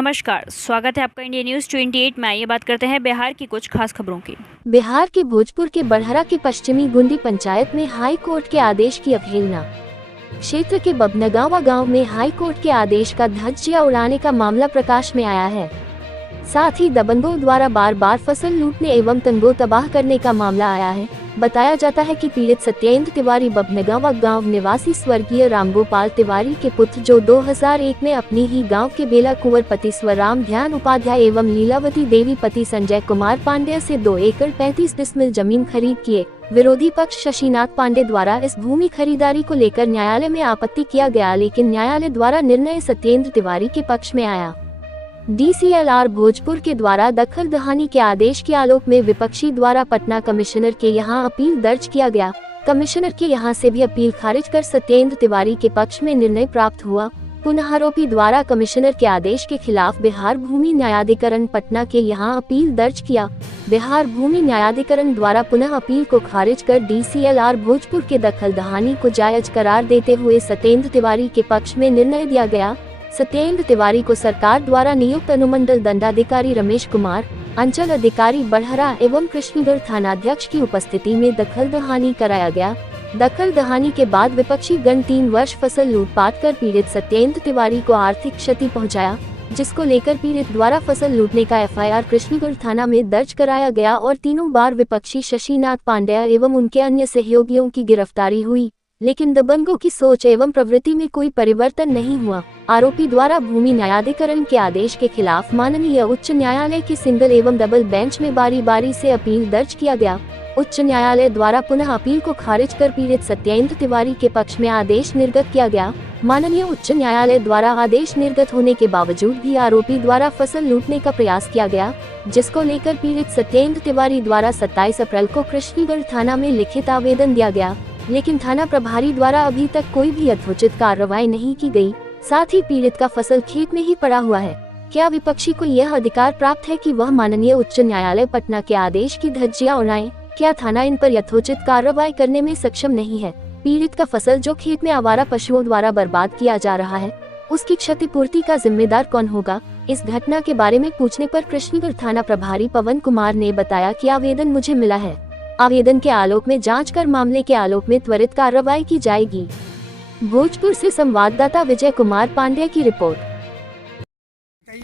नमस्कार, स्वागत है आपका इंडिया न्यूज 28 में। आइए बात करते हैं बिहार की कुछ खास खबरों की। बिहार के भोजपुर के बड़हरा के पश्चिमी गुंडी पंचायत में हाई कोर्ट के आदेश की अवहेलना। क्षेत्र के बबनगावा गांव में हाई कोर्ट के आदेश का धज्जियां उड़ाने का मामला प्रकाश में आया है। साथ ही दबंगों द्वारा बार बार फसल लूटने एवं तंगों तबाह करने का मामला आया है। बताया जाता है कि पीड़ित सत्येंद्र तिवारी बबनगावा गांव निवासी स्वर्गीय रामगोपाल तिवारी के पुत्र, जो 2001 में अपनी ही गांव के बेला कुंवर पति स्वराम ध्यान उपाध्याय एवं लीलावती देवी पति संजय कुमार पांडे से 2 एकड़ 35 डिसमिल जमीन खरीद किए। विरोधी पक्ष शशिनाथ पांडे द्वारा इस भूमि खरीदारी को लेकर न्यायालय में आपत्ति किया गया, लेकिन न्यायालय द्वारा निर्णय सत्येंद्र तिवारी के पक्ष में आया। DCLR भोजपुर के द्वारा दखल दहानी के आदेश के आलोक में विपक्षी द्वारा पटना कमिश्नर के यहां अपील दर्ज किया गया। कमिश्नर के यहां से भी अपील खारिज कर सत्येंद्र तिवारी के पक्ष में निर्णय प्राप्त हुआ। पुनः आरोपी द्वारा कमिश्नर के आदेश के खिलाफ बिहार भूमि न्यायाधिकरण पटना के यहां अपील दर्ज किया। बिहार भूमि न्यायाधिकरण द्वारा पुनः अपील को खारिज कर DCLR भोजपुर के दखल दहानी को जायज करार देते हुए सत्येंद्र तिवारी के पक्ष में निर्णय दिया गया। सत्येंद्र तिवारी को सरकार द्वारा नियुक्त अनुमंडल दंडाधिकारी रमेश कुमार, अंचल अधिकारी बड़हरा एवं कृष्णगढ़ थानाध्यक्ष की उपस्थिति में दखल दहानी कराया गया। दखल दहानी के बाद विपक्षी गण 3 वर्ष फसल लूटपाट कर पीड़ित सत्येंद्र तिवारी को आर्थिक क्षति पहुंचाया, जिसको लेकर पीड़ित द्वारा फसल लूटने का FIR कृष्णगढ़ थाना में दर्ज कराया गया और तीनों बार विपक्षी शशिनाथ पांडे एवं उनके अन्य सहयोगियों की गिरफ्तारी हुई, लेकिन दबंगों की सोच एवं प्रवृत्ति में कोई परिवर्तन नहीं हुआ। आरोपी द्वारा भूमि न्यायाधिकरण के आदेश के खिलाफ माननीय उच्च न्यायालय की सिंगल एवं डबल बेंच में बारी बारी से अपील दर्ज किया गया। उच्च न्यायालय द्वारा पुनः अपील को खारिज कर पीड़ित सत्येंद्र तिवारी के पक्ष में आदेश निर्गत किया गया। माननीय उच्च न्यायालय द्वारा आदेश निर्गत होने के बावजूद भी आरोपी द्वारा फसल लूटने का प्रयास किया गया, जिसको लेकर पीड़ित सत्येंद्र तिवारी द्वारा 27 अप्रैल को कृष्णगढ़ थाना में लिखित आवेदन दिया गया, लेकिन थाना प्रभारी द्वारा अभी तक कोई भी यथोचित कार्रवाई नहीं की गई। साथ ही पीड़ित का फसल खेत में ही पड़ा हुआ है। क्या विपक्षी को यह अधिकार प्राप्त है कि वह माननीय उच्च न्यायालय पटना के आदेश की धज्जियां उड़ाएं? क्या थाना इन पर यथोचित कार्रवाई करने में सक्षम नहीं है? पीड़ित का फसल जो खेत में आवारा पशुओं द्वारा बर्बाद किया जा रहा है, उसकी क्षतिपूर्ति का जिम्मेदार कौन होगा? इस घटना के बारे में पूछने पर कृष्णगढ़ थाना प्रभारी पवन कुमार ने बताया कि आवेदन मुझे मिला है। आवेदन के आलोक में जांच कर मामले के आलोक में त्वरित कार्रवाई की जाएगी। भोजपुर से संवाददाता विजय कुमार पांडे की रिपोर्ट।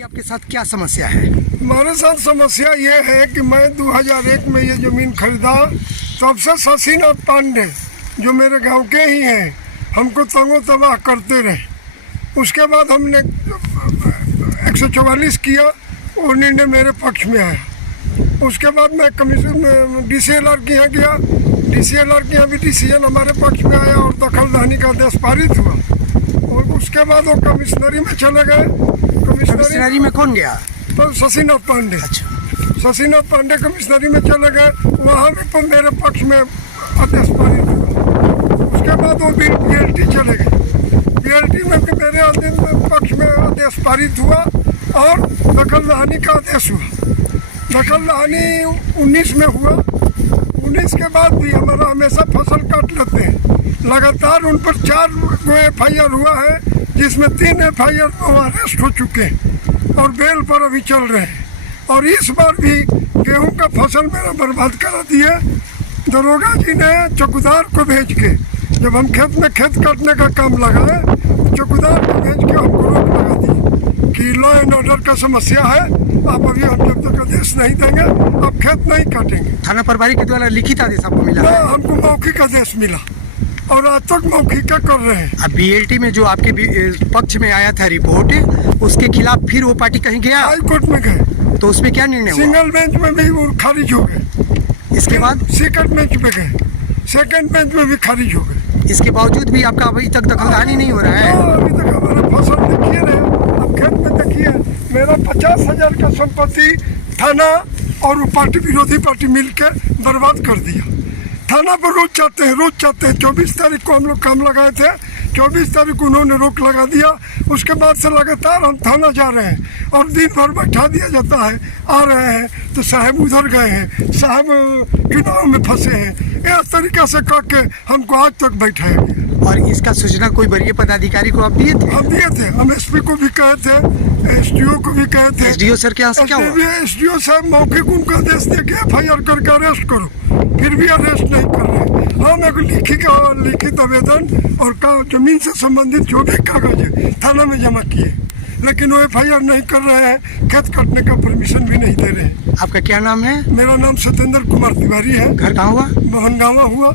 आपके साथ क्या समस्या है? हमारे साथ समस्या ये है कि मैं 2001 में ये जमीन खरीदा, तब से शशिनाथ पांडे जो मेरे गांव के ही हैं हमको तंगो तबाह करते रहे। उसके बाद हमने 144 किया और निर्णय मेरे पक्ष में आया। उसके बाद मैं कमीशन में DCLR के यहाँ गया। DCLR के यहाँ भी डिसीजन हमारे पक्ष में आया और दखल दहानी का आदेश पारित हुआ। और उसके बाद वो कमिश्नरी में चले गए। कमिश्नरी में कौन गया? तो शशिनाथ पांडे। अच्छा। शशिनाथ पांडे कमिश्नरी में चले गए, वहाँ भी मेरे पक्ष में आदेश पारित हुआ। उसके बाद वो BLT चले गए। BLT में भी मेरे पक्ष में आदेश पारित हुआ और दखल दहानी का आदेश हुआ। दखल दहानी 19 में हुआ। 19 के बाद भी हमारा हमेशा फसल काट लेते हैं। लगातार उन पर 4 FIR हुआ है, जिसमें 3 FIR अरेस्ट हो चुके हैं और बेल पर अभी चल रहे हैं। और इस बार भी गेहूं का फसल मेरा बर्बाद करा दिया। दरोगा जी ने चौकीदार को भेज के, जब हम खेत में खेत काटने का काम लगाए, चौकीदार को भेज के हमको रोक लगा दी कि लॉ एंड ऑर्डर का समस्या है, आप अभी हम जब तक आदेश नहीं देंगे आप खेत नहीं काटेंगे। थाना प्रभारी के द्वारा लिखित आदेश आपको मिला? हमको मौखिक आदेश मिला और आज तक मौखिक कर रहे हैं। अब BLT में जो आपके पक्ष में आया था रिपोर्ट, उसके खिलाफ फिर वो पार्टी कहीं गया? हाई कोर्ट में गए। तो उसमें क्या निर्णय हुआ? सिंगल बेंच में भी वो खारिज हो गए। इसके बाद सेकंड बेंच पे गए, सेकंड बेंच में भी खारिज हो गए। इसके बावजूद भी आपका अभी तक दखल दहानी नहीं हो रहा है? अभी तक हमारा फसल देखिए रहे। अब खेत में देखिए, मेरा 50,000 का संपत्ति थाना और वो पार्टी विरोधी पार्टी मिलकर बर्बाद कर दिया। थाना पर रोज चाहते हैं। 24 तारीख को हम लोग काम लगाए थे, 24 तारीख को उन्होंने रोक लगा दिया। उसके बाद से लगातार हम थाना जा रहे हैं और दिन भर बैठा दिया जाता है। आ रहे हैं तो साहब उधर गए हैं, साहब चुनाव में फंसे हैं, इस तरीके से करके हमको आज तक बैठाया गया। और इसका सूचना कोई वरीय पदाधिकारी को आप दिए थे? हम दिए थे, हम एसपी को भी कहे थे, एसडीओ को भी कहे थे। एसडीओ सर के यहाँ से क्या हुआ? एसडीओ साहब मौके को उनका आदेश दे के FIR करके अरेस्ट करो, फिर भी अरेस्ट नहीं कर रहे। हम एक लिखित आवेदन और जमीन से संबंधित जो भी कागज है थाना में जमा किए, लेकिन वो FIR नहीं कर रहे हैं, खेत काटने का परमिशन भी नहीं दे रहे हैं। आपका क्या नाम है? मेरा नाम सत्येंद्र कुमार तिवारी है। घर कहाँ हुआ? मोहनगावा हुआ।